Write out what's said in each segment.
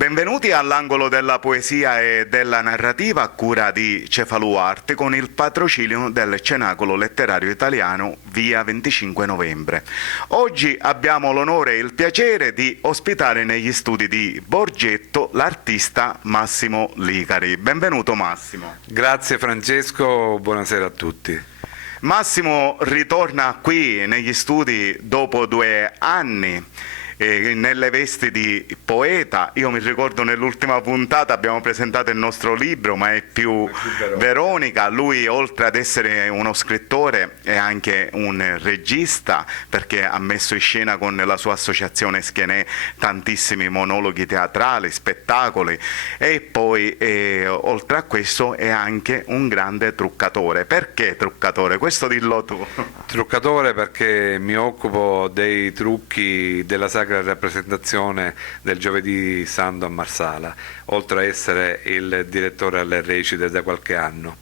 Benvenuti all'angolo della poesia e della narrativa a cura di Cefaluarte con il patrocinio del Cenacolo Letterario Italiano via 25 novembre. Oggi abbiamo l'onore e il piacere di ospitare negli studi di Borgetto l'artista Massimo Licari. Benvenuto Massimo. Grazie Francesco, buonasera a tutti. Massimo ritorna qui negli studi dopo 2 anni. Nelle vesti di poeta. Io mi ricordo nell'ultima puntata abbiamo presentato il nostro libro, ma è più Veronica. Lui, oltre ad essere uno scrittore, è anche un regista, perché ha messo in scena con la sua associazione Schenè tantissimi monologhi teatrali, spettacoli, e poi oltre a questo è anche un grande truccatore. Perché truccatore? Questo dillo tu. Truccatore perché mi occupo dei trucchi della Sacra Rappresentazione del Giovedì Santo a Marsala, oltre a essere il direttore alle recite da qualche anno.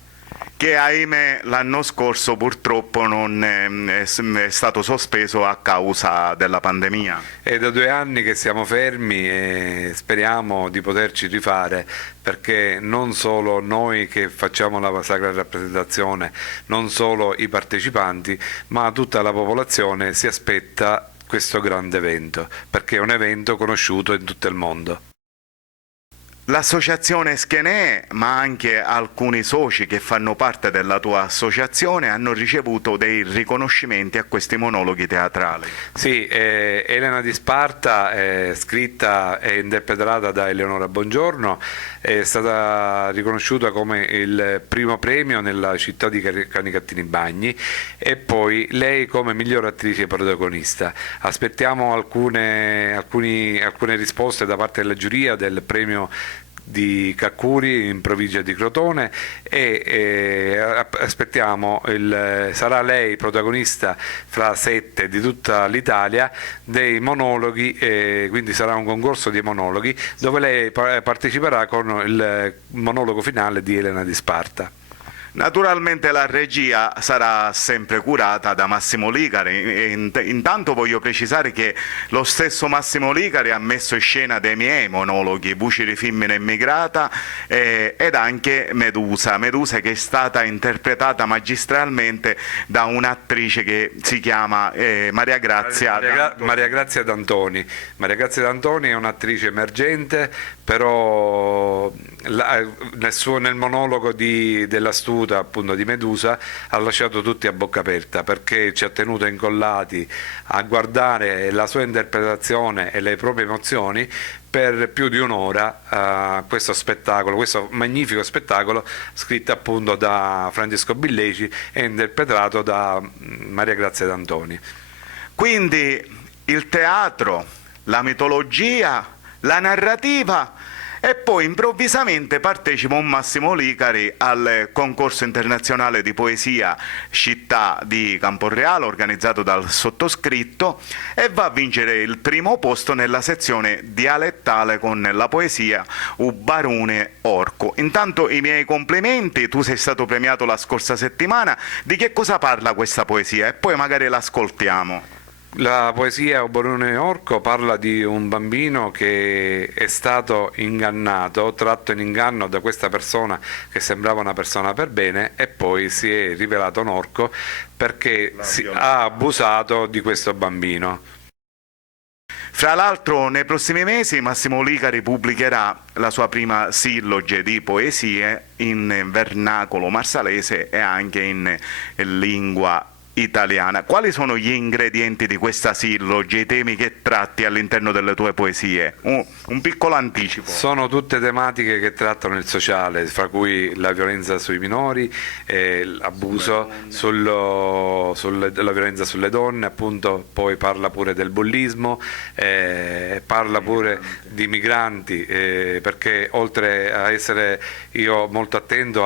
Che ahimè l'anno scorso purtroppo non è stato sospeso a causa della pandemia. È da 2 anni che siamo fermi e speriamo di poterci rifare, perché non solo noi che facciamo la Sacra Rappresentazione, non solo i partecipanti, ma tutta la popolazione si aspetta questo grande evento, perché è un evento conosciuto in tutto il mondo. L'associazione Schenè, ma anche alcuni soci che fanno parte della tua associazione, hanno ricevuto dei riconoscimenti a questi monologhi teatrali. Sì, Elena di Sparta, scritta e interpretata da Eleonora Bongiorno, è stata riconosciuta come il primo premio nella città di Canicattini Bagni, e poi lei come miglior attrice protagonista. Aspettiamo alcune risposte da parte della giuria del premio di Caccuri in provincia di Crotone, e aspettiamo, sarà lei protagonista fra 7 di tutta l'Italia dei monologhi, quindi sarà un concorso di monologhi dove lei parteciperà con il monologo finale di Elena di Sparta. Naturalmente la regia sarà sempre curata da Massimo Licari. Intanto voglio precisare che lo stesso Massimo Licari ha messo in scena dei miei monologhi, Voci di femmina immigrata, ed anche Medusa che è stata interpretata magistralmente da un'attrice che si chiama Maria Grazia D'Antoni. Maria Grazia D'Antoni è un'attrice emergente, però nel monologo della Studa, appunto di Medusa, ha lasciato tutti a bocca aperta, perché ci ha tenuto incollati a guardare la sua interpretazione e le proprie emozioni per più di un'ora, questo magnifico spettacolo scritto appunto da Francesco Billeci e interpretato da Maria Grazia D'Antoni. Quindi il teatro, la mitologia, la narrativa, e poi improvvisamente partecipa un Massimo Licari al concorso internazionale di poesia Città di Camporreale, organizzato dal sottoscritto, e va a vincere il primo posto nella sezione dialettale con la poesia Ubarune Orco. Intanto i miei complimenti, tu sei stato premiato la scorsa settimana. Di che cosa parla questa poesia? E poi magari l'ascoltiamo. La poesia Ubarone Orco parla di un bambino che è stato ingannato, tratto in inganno da questa persona che sembrava una persona per bene, e poi si è rivelato un orco perché ha abusato di questo bambino. Fra l'altro nei prossimi mesi Massimo Licari pubblicherà la sua prima silloge di poesie in vernacolo marsalese e anche in lingua italiana. Quali sono gli ingredienti di questa silloge, i temi che tratti all'interno delle tue poesie? Un piccolo anticipo. Sono tutte tematiche che trattano il sociale, fra cui la violenza sui minori, l'abuso, la violenza sulle donne, appunto. Poi parla pure del bullismo, parla pure di migranti, perché oltre a essere io molto attento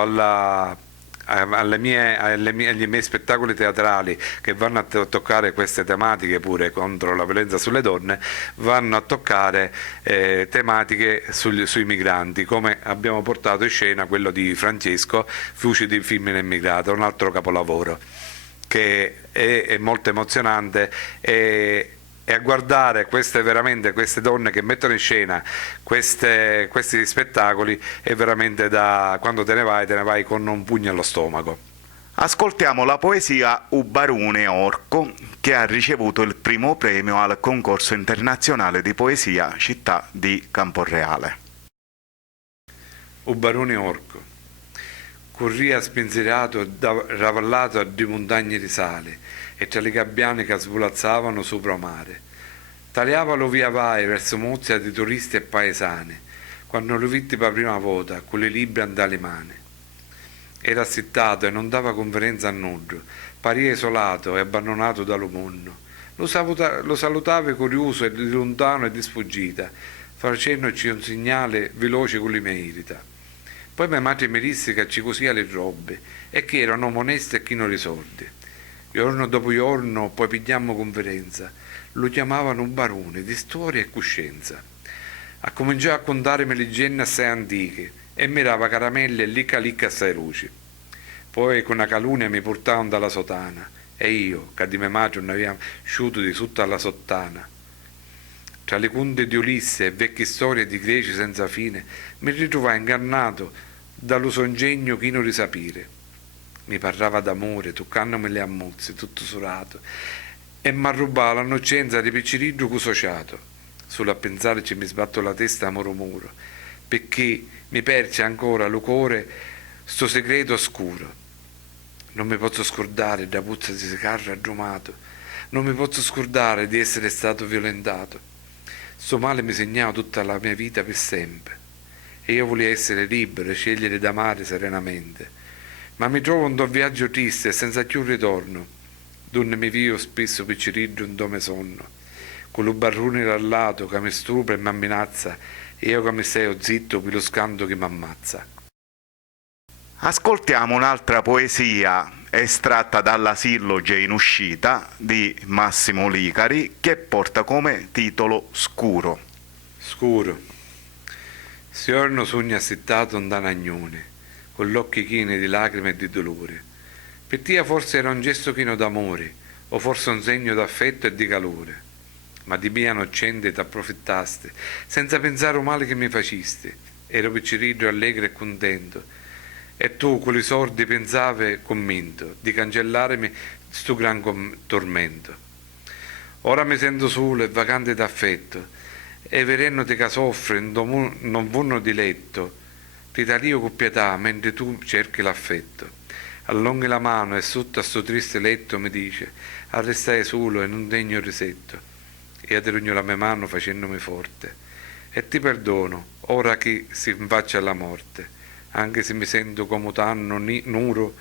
agli miei spettacoli teatrali, che vanno a toccare queste tematiche pure contro la violenza sulle donne, vanno a toccare tematiche sui migranti, come abbiamo portato in scena quello di Francesco, Voci di femmina immigrata, un altro capolavoro che è molto emozionante, e e a guardare queste donne che mettono in scena questi spettacoli è veramente da, quando te ne vai con un pugno allo stomaco. Ascoltiamo la poesia Ubarune Orco, che ha ricevuto il primo premio al concorso internazionale di poesia Città di Camporreale. Ubarone Orco. Corria spensierato, ravallato di montagne risale, e tra le gabbiane che svolazzavano sopra mare. Tagliavalo via vai verso mozia di turisti e paesani, quando lo vitti per prima volta, con le libbre andate mani. Era assittato e non dava conferenza a nudo, paria isolato e abbandonato dallo mondo. Lo salutava curioso e di lontano e di sfuggita, facendoci un segnale veloce con le merita. Poi mia madre mi disse che ci cosia le robe e che erano oneste e chi non risoldi. Giorno dopo giorno poi pigliammo conferenza. Lo chiamavano un barone di storia e coscienza. Ha cominciato a contarmi leggende assai antiche e mirava caramelle e licca licca assai luci. Poi con una calunnia mi portavano dalla sotana e io, che di mia madre non avevo sciuto di tutta la sottana. Tra le cunde di Ulisse e vecchie storie di greci senza fine, mi ritrovai ingannato dallo songegno chi non risapire. Mi parlava d'amore, toccandomi le ammuzze, tutto surato, e m'arrubava l'innocenza di picciriddu cusociato. Solo a pensare ci mi sbatto la testa a muro, perché mi perce ancora lo cuore sto segreto oscuro. Non mi posso scordare da puzza di carro aggiumato, non mi posso scordare di essere stato violentato. Sto male mi segnava tutta la mia vita per sempre e io volevo essere libero e scegliere d'amare serenamente. Ma mi trovo un viaggio triste e senza più ritorno, donde mi vio spesso picciriggio un dome sonno, con lo barrone rallato che mi stupra e mi amminazza e io che mi seo zitto per lo scanto che mi ammazza. Ascoltiamo un'altra poesia estratta dalla Silloge in uscita di Massimo Licari, che porta come titolo Scuro. Scuro. Siorno sogno assittato un danagnone, con gli occhi chini di lacrime e di dolore. Per te forse era un gesto chino d'amore, o forse un segno d'affetto e di calore. Ma di mia innocente t'approfittaste, senza pensare al male che mi faciste. Ero picciriglio allegro e contento, e tu con i sordi pensavi convinto di cancellarmi sto gran tormento. Ora mi sento solo e vacante d'affetto, e vedendoti che soffre non vunno di letto, ti taglio con pietà mentre tu cerchi l'affetto. Allunghi la mano e sotto a sto triste letto mi dice: arrestai solo e non degno risetto. E aderugno la mia mano facendomi forte, e ti perdono ora che si infaccia alla morte, anche se mi sento come tanno nuro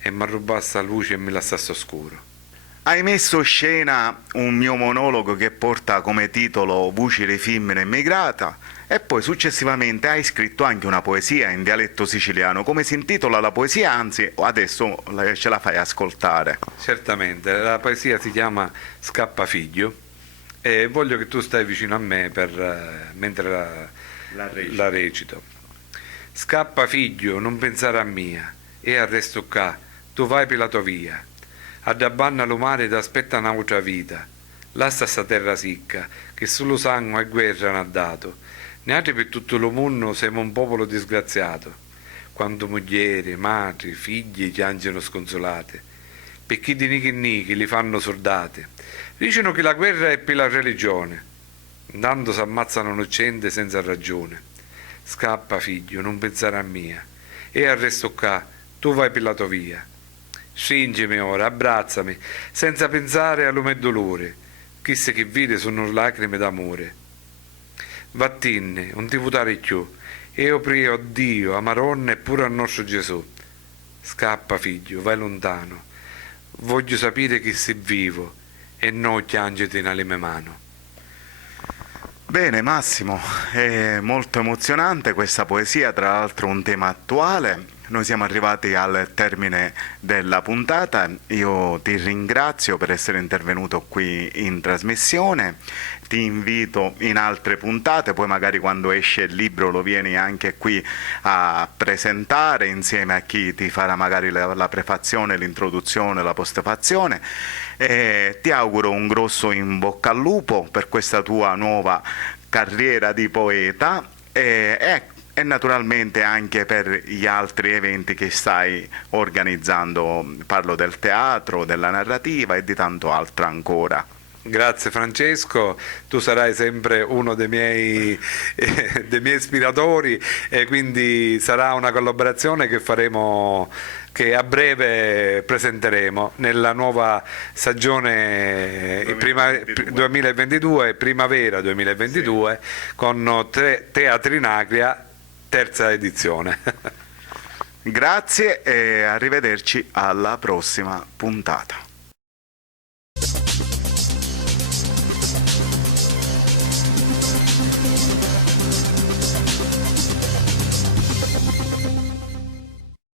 e mi arrubassa la luce e mi lasciasse oscuro. Hai messo in scena un mio monologo che porta come titolo Voci di femmine immigrata e poi successivamente hai scritto anche una poesia in dialetto siciliano. Come si intitola la poesia? Anzi, adesso ce la fai ascoltare. Certamente, la poesia si chiama Scappa figlio e voglio che tu stai vicino a me mentre la recito. Scappa figlio, non pensare a mia, e arresto qua, tu vai per la tua via. Ad abbanna lo mare ed aspetta un'altra vita. Lascia sta terra sicca, che solo sangue e guerra n'ha dato. Neanche per tutto lo mondo siamo un popolo disgraziato. Quando mogliere, madri, figli piangono sconsolate, perché di nichi li fanno soldate. Dicono che la guerra è per la religione, intanto s'ammazzano innocente senza ragione. Scappa figlio, non pensare a mia, e arresto qua, tu vai per la tua via. Stringimi ora, abbracciami, senza pensare a lume e dolore, chissà che vide sono lacrime d'amore. Vattene, non ti votare più, e io prego a Dio, a Maronna e pure al nostro Gesù. Scappa figlio, vai lontano, voglio sapere che sei vivo e non piangete nelle mie mani. Bene Massimo, è molto emozionante questa poesia, tra l'altro un tema attuale. noi siamo arrivati al termine della puntata. Io ti ringrazio per essere intervenuto qui in trasmissione. Ti invito in altre puntate, poi magari quando esce il libro lo vieni anche qui a presentare insieme a chi ti farà magari la prefazione, l'introduzione, la postfazione. Ti auguro un grosso in bocca al lupo per questa tua nuova carriera di poeta e naturalmente anche per gli altri eventi che stai organizzando. Parlo del teatro, della narrativa e di tanto altro ancora. Grazie Francesco, tu sarai sempre uno dei miei ispiratori, e quindi sarà una collaborazione che faremo, che a breve presenteremo nella nuova stagione 2022, primavera 2022, sì, con Teatri Nacria, terza edizione. Grazie e arrivederci alla prossima puntata.